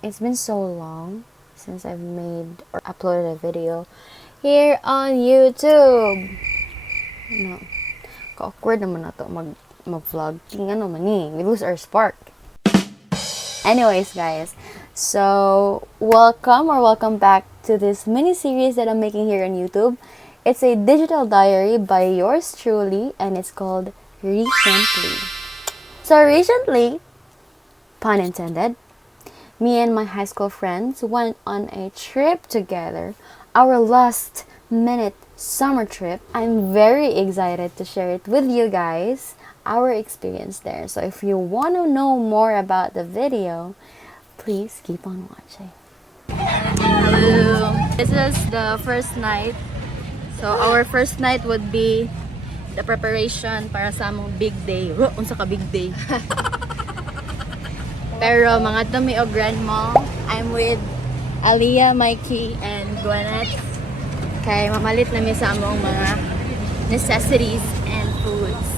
It's been so long since I've made or uploaded a video here on YouTube. No, ka-awkward naman na to mag-vlog. Tingnan naman we lose our spark. Anyways, guys, so welcome back to this mini series that I'm making here on YouTube. It's a digital diary by yours truly, and it's called Recently. So recently, pun intended, me and my high school friends went on a trip together, our last minute summer trip. I'm very excited to share it with you guys, our experience there. So if you want to know more about the video, please keep on watching. Hello. This is the first night. So our first night would be the preparation para sa among big day. Unsa ka big day? Pero mga dumi o grandma, I'm with Aliyah, Mikey, and Gwyneth. Kay mamalit na mi sa among mga necessities and foods.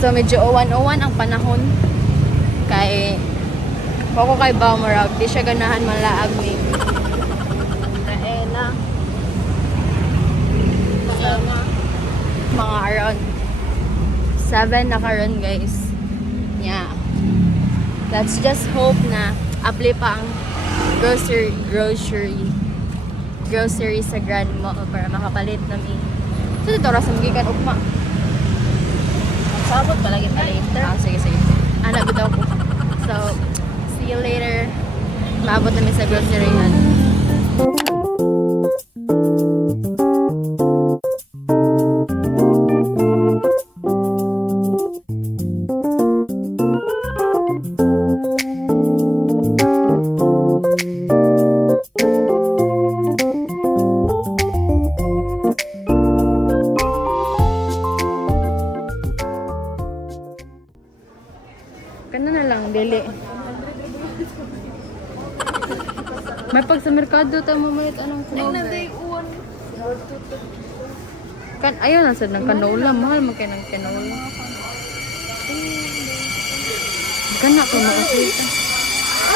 So medyo owan-owan ang panahon. Kay ako kay Baumarag, di siya ganahan malaag mi. Naena. Mga around 7 na karon, guys. Yeah. Let's just hope na apply pa ang grocery sa grandma para makapalit namin. So dito ra sa magikan ugma. Sabot pa lagi later. Sige. Ana bitaw ko. So, see you later. Maabot namin sa groceryhan. Kana na lang, dili. May pag sa merkado tayo mamalit anong clover. Ayaw na sad ng canola. Mahal man kayo ng canola. Kana ko makasita.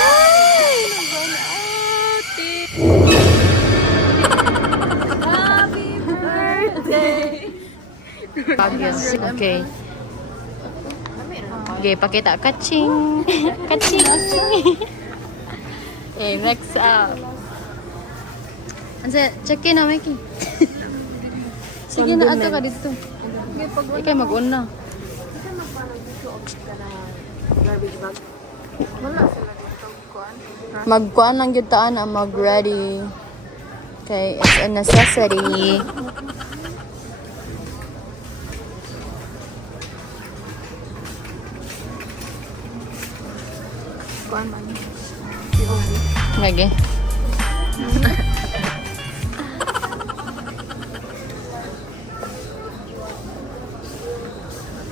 Ay! Nagbanate! Happy birthday! Okay. Okay, pakita. Kaching! Kaching! Okay, next up. Anse, check in na, Mikey. Sige na, ato ka dito. Ikay mag-una. Magkuan lang yun taan na mag-ready. Okay, it's a necessity. Kuan man. Lagi.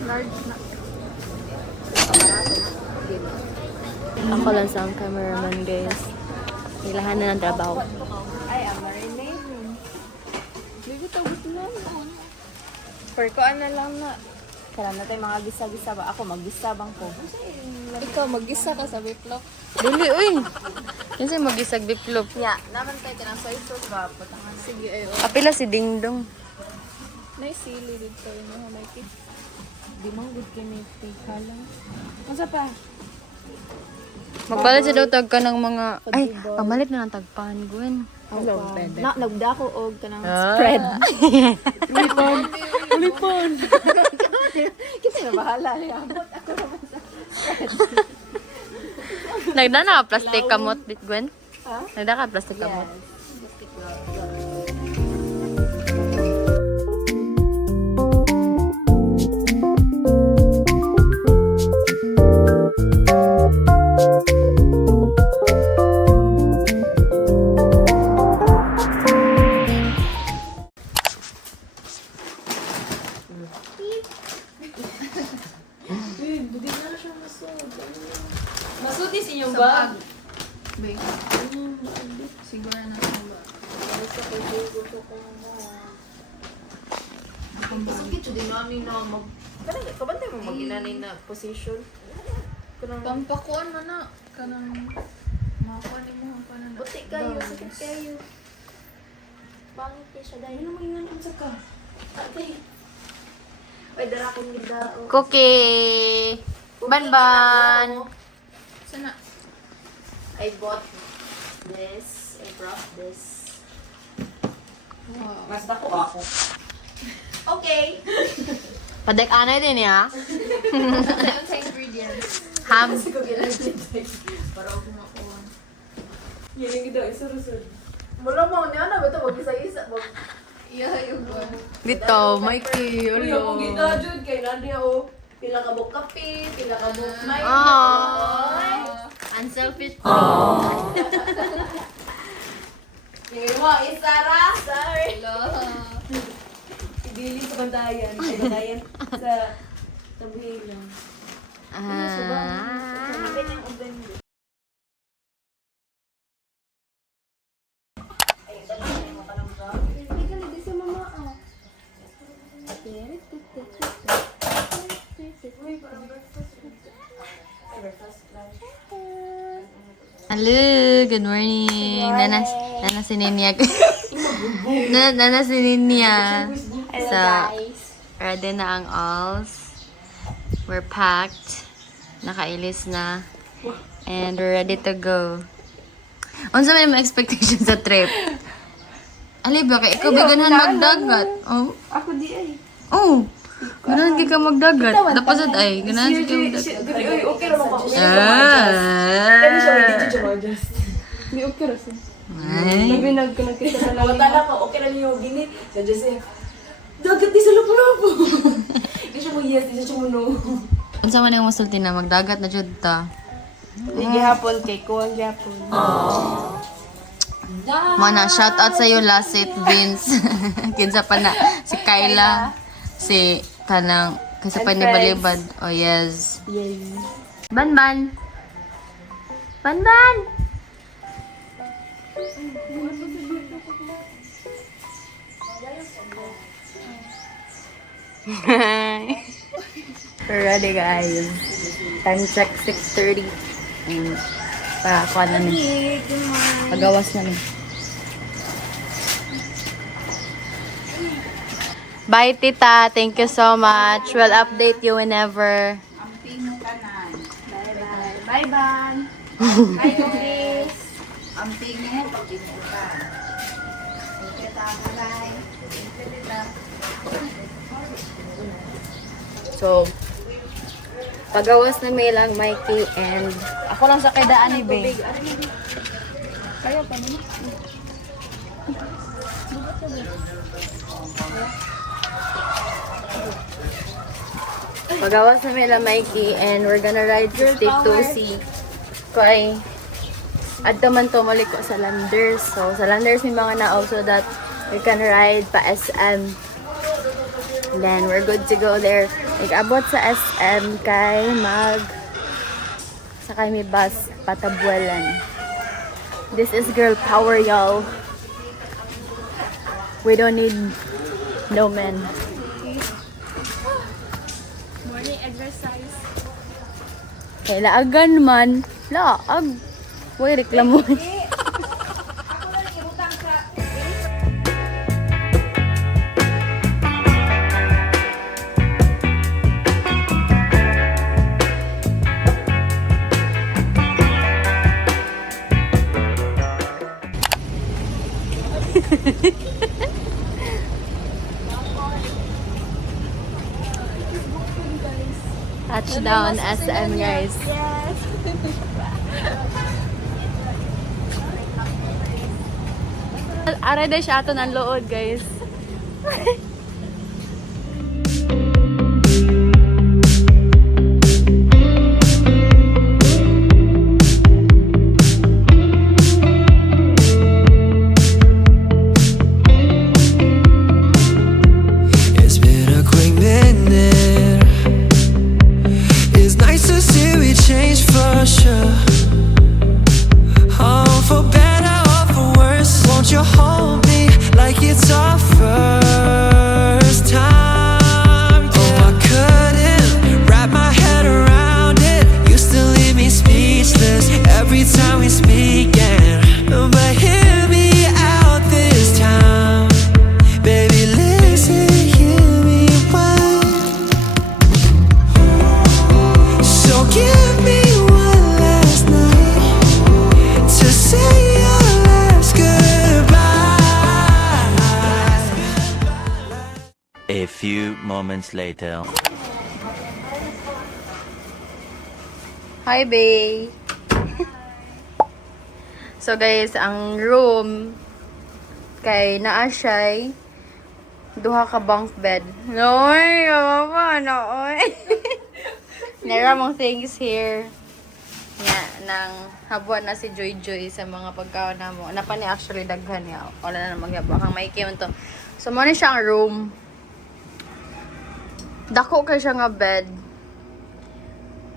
Large na. Ako lang sa cameraman, guys. Ilahan na ng trabaho. Ay, ang marinade. Hindi ko na. Per kuan na lang na. Kailan na tayo mga gisa-gisa ba? Ako mag-gisa bang ko? Ikaw mag-gisa ka sa biplop. Dili, uy! Kasi mag-isag biplop. Yeah, naman tayo tinang soy sauce ba? Putangan. Sige, ayo. Apila si Dingdong. Nay sili dito yun mo, Mikey. Di mang good kay may tika lang. Masa pa? Magpalit sa daw tag ka ng mga... Ay, pamalit na ng tagpan, Gwen. Hello, nagda ko og kanang spread. Ulipon! Kasi na bahala niya. Ako naman sa spread. Nagda na ka plastic kamot, Gwen? Ha? Nagda ka plastic kamot? Masuti sa inyong bag. Siguro na sa ba. Sakit siya din namin na mag... Kabantay mo mag-inanay na position. Pampakuan mo na. Kanang Kunin mo ang panan. Buti kayo, sakit kayo. Bangit kayo siya dahil. Ano mo yun ang sa ka? Okay. Ay, dala kong gida. Cookie! Ban-ban! Sana. I bought this. I brought this. Wow. Mas dako ako. Okay. Padak-anay din ya. Ano sa ingredients? Ham. Kasi ko ginagin. Para ako makuha. Yan yung gida, isa-rusod. Mula mo, niya na ba ito? Mag-isa-isa. Iya, yung ba? Dito, Mikey. Uy, ako gida, Jud. Kay Nadia, oh. Pila ka buk kape, pila ka buk may. Unselfish. Yung mo, Isara. Sorry. Hello. Ibili sa bandayan. Sa bandayan. Sa tabi lang. Sabi ng uban. Ay, dali mo pa lang ba? Hindi ka nagdi sa mama, ah. Uy, parang breakfast. Ay, breakfast lunch. Hello, good morning. Nana si Ninya. Nana si Ninya. Hello, So, guys. ready na ang alls. We're packed. Nakailis na. And we're ready to go. Unsa may mga expectation sa trip? Ali ba kay ikaw biganan magdagat? Oh. Ako di ay. Oh. Ganahan ka magdagat. Dapat ay ganahan ka magdagat. Uy, okay naman pa. Hindi okay rasin. Ay. Nabinag ko nagkita sa lalim. Wala ka, okay na niyo gini. Sa Jose, dagat di sa lapu-lapu. Di siya mo yes, di siya mo no. Unsa man yung musulti na magdagat na jud ta? Hindi hapon kay kuwang hapon. Mana shout out sa iyo Lasit Vince. Kinsa pa na si Kyla, si kanang kasi pa ni Balibad. Oh yes. Yay. Banban. Banban. We're ready guys. Time check 6:30. Kuha na ni. Pagawas na ni. Bye tita. Thank you so much. We'll update you whenever. Bye-bye. Hi, Chris. So, pagawas na may lang Mikey and ako lang sa kaidaan ni Bey. Kaya pa naman. Pagawas na may lang Mikey and we're gonna ride to Stick to see kay adto man to maliko sa Landers. So, sa Landers may mga na also that we can ride pa SM. And then, we're good to go there. Nag-abot sa SM kay sakay may bus, Patabuelan. This is girl power, y'all. We don't need no men. Morning exercise. Kay laagan man. Laag. Huwag reklamo. Touchdown SM guys. Aray dahil siya ato ng lood guys. It's been a quick minute. It's nice to see we changed for sure. Oh, for better or for worse. Won't you hold me like it's our first? few moments later. Hi, bae. So, guys, ang room kay naa siya'y duha ka bunk bed. Noy, mama, noy. Nera mong things here. Nga, nang habuan na si Joy Joy sa mga pagkaon na mo. Napa ni actually daghan niya. Wala na magyabang. Ang maiki man to. So, mo siya ang room. Dako ka siya nga bed.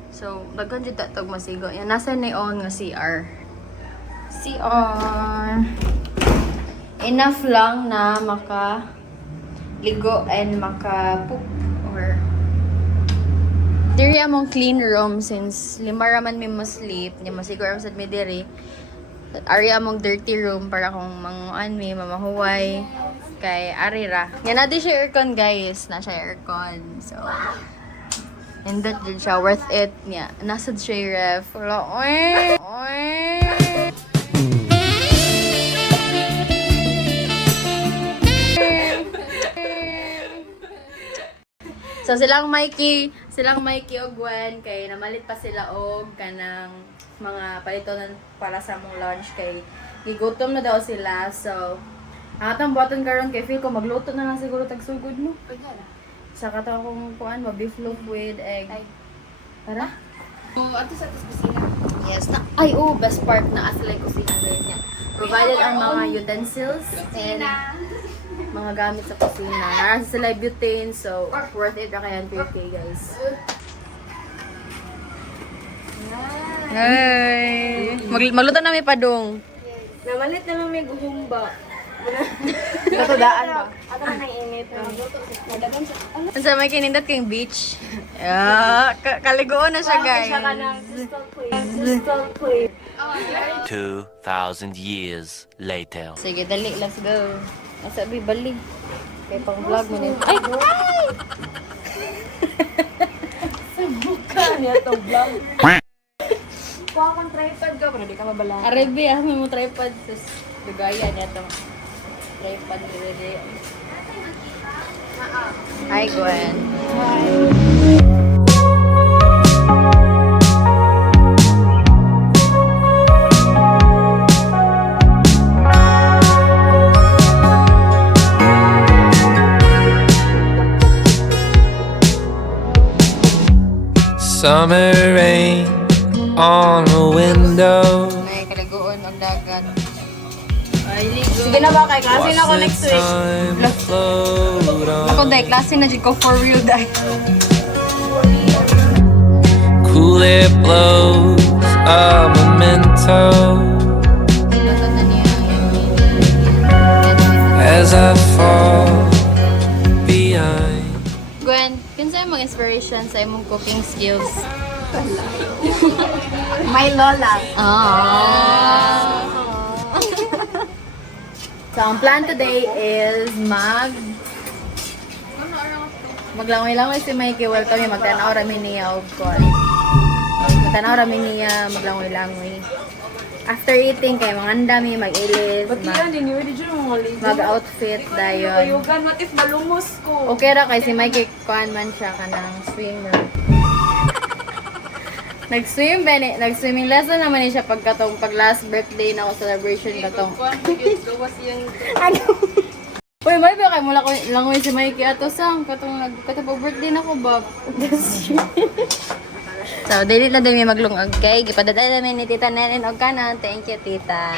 So, daghan dito itong masigo. Yan, nasa neon nga CR. CR. Enough lang na ligo and maka-poop or diri among clean room since lima raman mi mo sleep ni masiguro sad mi diri ari among dirty room para kung manguan mi mamahuway kay ari ra nga na di siya aircon guys na siya aircon so and that din siya worth it niya nasad siya yung ref wala oy So silang Mikey o Gwen kay namalit pa sila og kanang mga palitonan para sa mong lunch kay gigutom na daw sila. So ang atong buhaton karon kay feel ko magluto na lang siguro tag sugod no. Sa kataw kong kuan beef loaf with egg. Para? Ato sa atas kusina. Yes na. Ay best part na asla kusina guys niya. Provided ang mga utensils and mga gamit sa kusina. Nasa sila butane, so worth it na kaya 3K guys. Hey! Magluto na may padong. Namalit na lang may guhumba. Katudaan ba? Ato na init na magluto. Madagan sa Ang sa may kinindot kayong beach. Yeah, kaliguan na siya guys. siya ka ng crystal clear. 2,000 years later. Sige, dali. Let's go. Masabi, bali. Kaya pang vlog mo nito. Ay! Subukan niya itong vlog. Kuha kong tripod ka, pero di ka mabala. Arabi, may mo tripod. Sus, gagaya niya itong tripod ni Rede. Hi, Gwen. Summer rain on the window. May kaliguan ang dagat. Sige na ba kay klase na ako What's next the week. time to float Ako, on? dahil klase na dyan ko for real, dahil. Cool it blows a memento as I fall behind. Gwen, kinsa yung mga inspiration sa imong cooking skills? My lola. Ah. So, ang plan today is maglangoy-langoy si Mikey. Welcome yung magtanaw rami niya og kuan. Magtanaw rami niya, maglangoy-langoy. After eating, kay mga dami, mag-ilis, Pati yan, din yun, di dyan mga ligo. mag-outfit, dayon. Kayugan, what if malumos ko? Okay ra kay si Mikey, kuan man siya kanang swimmer. Nag-swimming lesson naman niya siya pag last birthday na ako celebration katong. Ano? Uy, may ba kay mula ko langoy si Mikey ato sang katong birthday na ko ba? So, dili na din may maglungag kay gipadadala namin ni Tita Nenen og kanan. Thank you, Tita.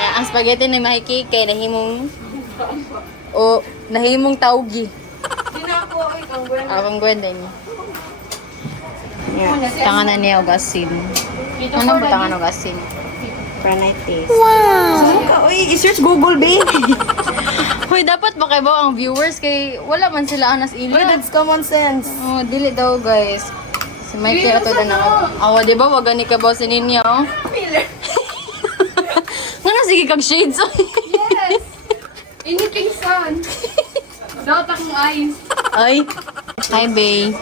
Nga ang spaghetti ni Mikey kay nahimong tawgi. Ginako, ikaw, Gwen. Akong Gwen din. Tangan na niya og asin. Ano ba tangan og asin? Pranitis. Wow! Uy, i-search Google, babe. Hoy, dapat ba kay ba ang viewers kay wala man sila anas Uy, ila. that's common sense. Oh, dili daw guys. Si Mikey ato na ako. Awa, di ba wag gani ka ba niya oh? Nga sige kag shades. Yes! Anything sun. Dapat akong eyes. Ay. Hi, Bay.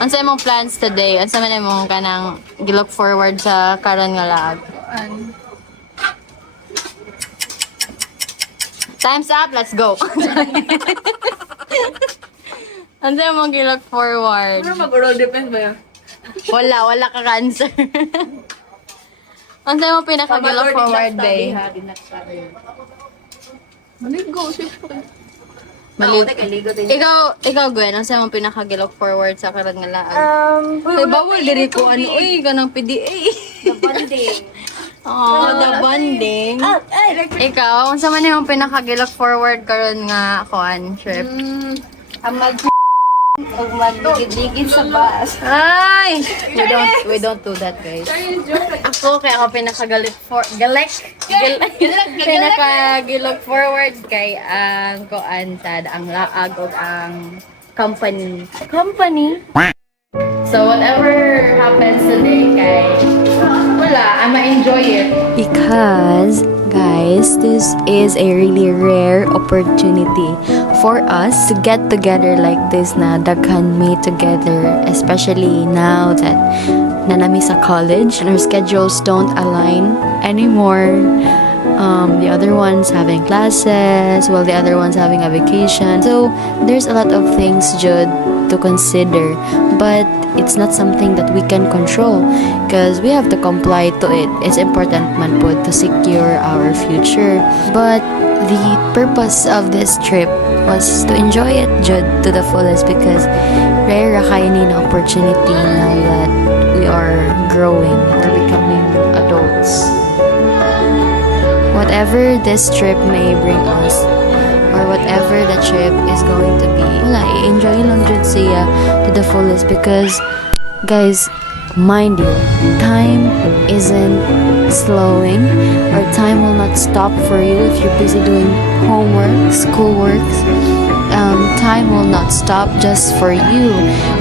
Unsa imong plans today? Unsa man imong kanang gilook forward sa karon nga lag? Time's up. Let's go. Ano mo mag-look forward? Ano mag-roll defense ba yan? Wala ka cancer. Ano mo pinaka-look forward, babe? Maligo, siyempre. Ikaw, Gwen, ano mo pinaka-look forward sa karag nga laag? Ay, bawal diri ko ano, uy, ganang PDA. The bonding. Oh, the bonding. Ikaw, unsa man yung pinaka-look forward karon nga kuan trip? Ang og magligid sa bus. Ay! We don't do that, guys. Ako, kaya ako pinaka-look forward kay ang kuan sad, ang laag og ang company. So, whatever happens today, kay wala, I'ma enjoy it. Because, guys, this is a really rare opportunity for us to get together like this na daghan me together, especially now that nanami sa college and our schedules don't align anymore. The other one's having classes while the other one's having a vacation. So there's a lot of things, Jude, to consider, but it's not something that we can control because we have to comply to it. It's important man po to secure our future. But the purpose of this trip was to enjoy it, Jude, to the fullest because rare ra kayo ni na opportunity now that we are growing, we're becoming adults. Whatever this trip may bring us, or whatever the trip is going to be, wala, i-enjoy lang jud siya to the fullest because, guys, mind you, time isn't slowing, or time will not stop for you if you're busy doing homework, schoolworks. Time will not stop just for you.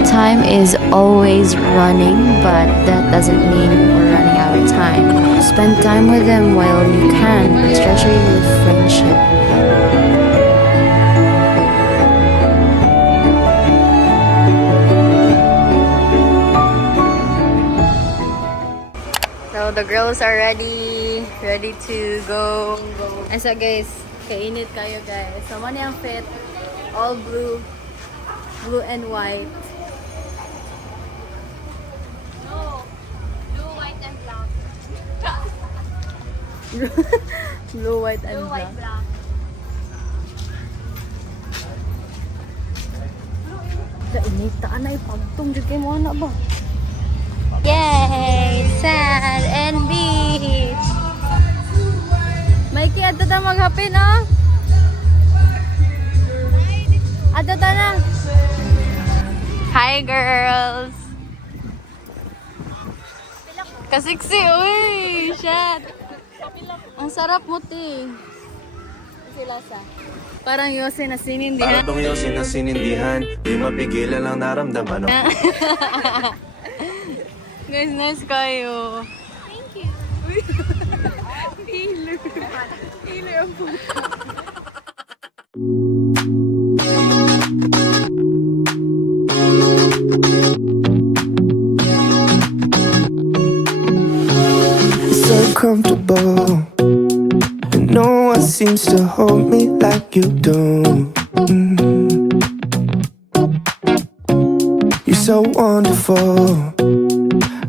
Time is always running, but that doesn't mean we're running out of time. Spend time with them while you can. Treasure your friendship. So, the girls are ready to go. And so, guys, kainit kayo, guys. So, man yung fit. All blue and white. No. Blue, white, and black. Blue, white, and Blue, black. white, black. Kainit, taan na ipagtong. Diyan kayo mo na ba? Yay! Sand and beach! Mikey, ato ta maghapin, oh! Ato ta na! Hi, girls! Kasiksi, uy! Shit! Ang sarap mo, te. Parang yosin na sinindihan. Parang yosin na sinindihan, di mapigilan ang naramdaman. Guys, nice kayo. So comfortable, and no one seems to hold me like you do. You're so wonderful.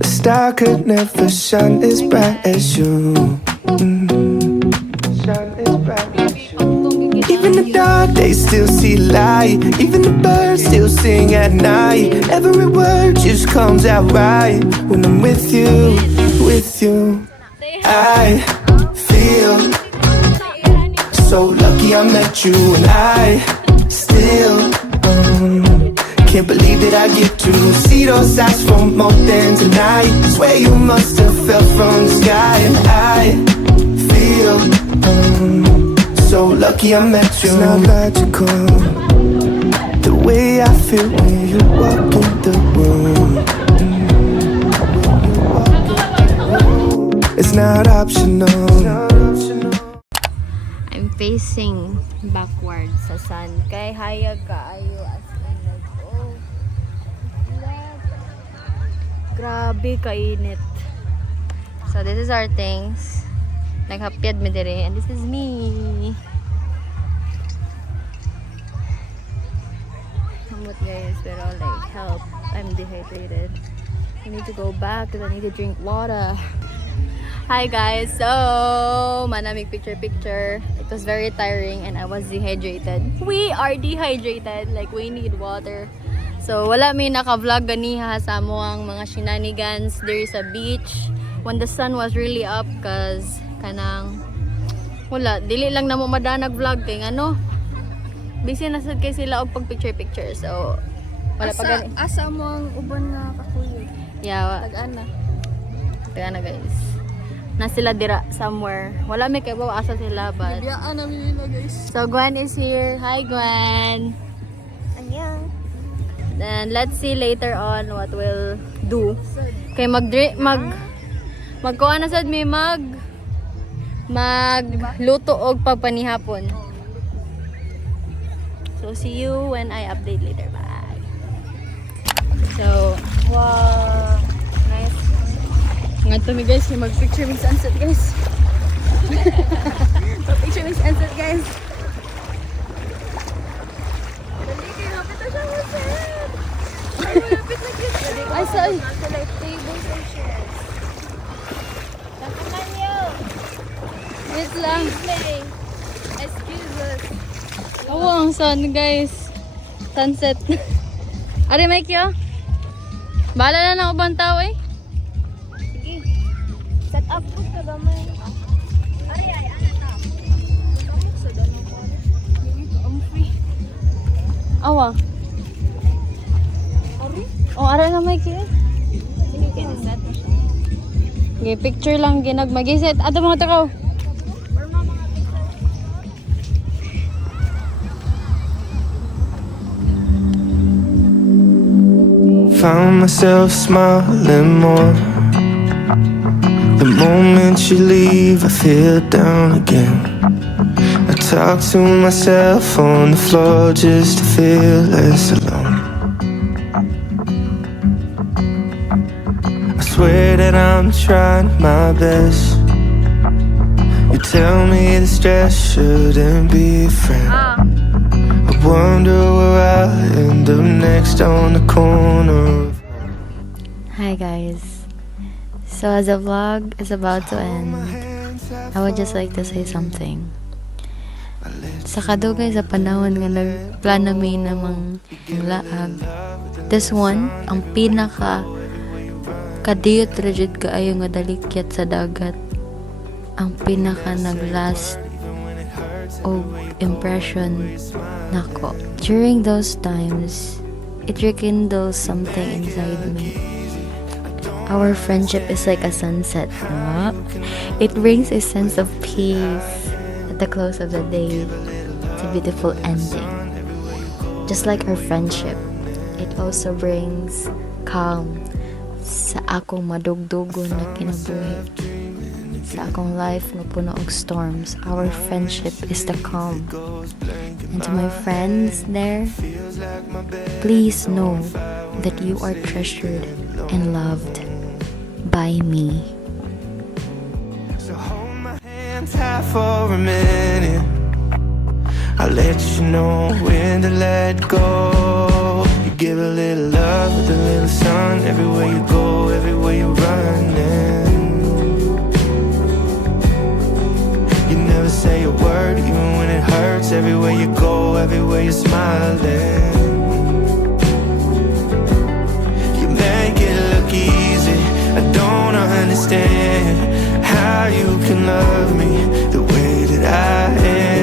A star could never shine as bright as you. Shine as bright as you. Even the dark days still see light. Even the birds still sing at night. Every word just comes out right when I'm with you, with you. I feel so lucky I met you, and I still can't believe that I get to see those eyes for more than tonight. Swear you must have fell from the sky, and I feel so lucky I met you. It's not logical, the way I feel when you walk in the room. It's not optional. I'm facing backwards sa sun. Kay hayag kaayo as in like, oh, grabe kainit. So this is our things. Naghapyad mi dire, and this is me. Hamot guys. dehydrated. I need to go back because I need to drink water. Hi guys, so manamig picture. It was very tiring and I was dehydrated. We are dehydrated, like we need water. So wala may naka-vlog ganiha sa mo ang mga shenanigans there is a beach when the sun was really up cause kanang wala dili lang namo madanag vlog kay ano busy na sad kay sila og pag picture. So wala pa gani. Asa mo ang uban na kakuyog? Yeah, Tagana guys. Na sila dira somewhere. Wala may kay bawa asa sila but. Biyaan namin nila guys. So Gwen is here. Hi Gwen. Annyeong. Then let's see later on what we'll do. Kay magkuha na sad mi magluto og pagpanihapon. So see you when I update later. Bye. So wow, nice. Ngadto mi guys, mag-picture with sunset guys. Mag-picture with sunset guys. Dali kayo, hapit na siya sunset. Ay, malapit na guys. Ay, sorry. Like tables and chairs. Tatakan niyo. Wait lang. Play. Excuse us. Oo, ang sun guys. Sunset. Ari, Mike yo. Bahala na ng ubang tao eh. Sige. Set up po ka gamay. Ari ay, ano na? Kamok sa danong ko. I'm free. Awa. Ari? O, ara na Mike eh. Sige, kiniset mo siya. Okay, picture lang ginag mag-iset. Ato mga takaw. Or mga picture. Found myself smiling more. The moment you leave, I feel down again. I talk to myself on the floor just to feel less alone. I swear that I'm trying my best. You tell me the stress shouldn't be a friend. I wonder where I'll end up next on the corner. Hi guys. So as the vlog is about to end, I would just like to say something. Sa kadugay sa panahon nga nagplano mi namang laag. This one, ang pinaka kadiyot rigid kaayo nga dalikyat sa dagat. Ang pinaka naglast o impression nako. During those times, it rekindles something inside me. Our friendship is like a sunset, no? It brings a sense of peace at the close of the day. It's a beautiful ending. Just like our friendship, it also brings calm sa akong madugdugo na kinabuhi. Sa akong life na puno og storms, our friendship is the calm. And to my friends there, please know that you are treasured and loved by me. So hold my hands high for a minute. I'll let you know when to let go. You give a little love with a little sun. Everywhere you go, everywhere you're running. You never say a word, even when it hurts. Everywhere you go, everywhere you're smiling. You make it look easy. I don't understand how you can love me the way that I am.